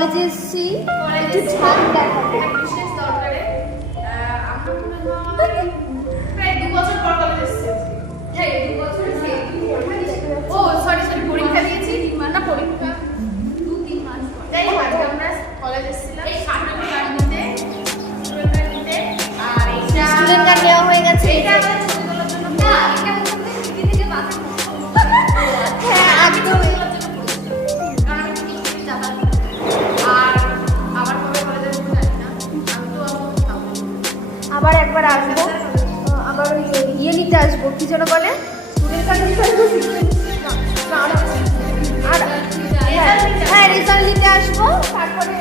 কলেজে এসেছি একটু ঝাঁক দেখাতে। বিশেষ দরকারে আমরা প্রায় 2 বছর পর কলেজে এসেছি। হ্যাঁ 2 বছর ও সরি পরীক্ষা দিয়েছি না পরীক্ষা 2-3 মাস পর। যাই হোক আজকে আমরা কলেজে এসেছিলাম এই কার্ডগুলো নিতে স্টুডেন্ট কার্ড নিতে। আর এইটা স্টুডেন্ট কার্ড নেওয়া হয়ে গেছে। এটা আমরা ছবি তোলার জন্য না এটা হচ্ছে দিদি থেকে বাসা হ্যাঁ একদম। কারণ আমি কিছু যাতায়াত করি। আর আবার কবে কলেজে যাবো জানি না। আমি তো আবার একবার আসবো, আবার ওই ইয়ে নিতে আসবো, কি যেন বলে স্টুডেন্ট কার্ড নিতে আসবো, আর হ্যাঁ রেজাল্ট নিতে আসবো, তারপরে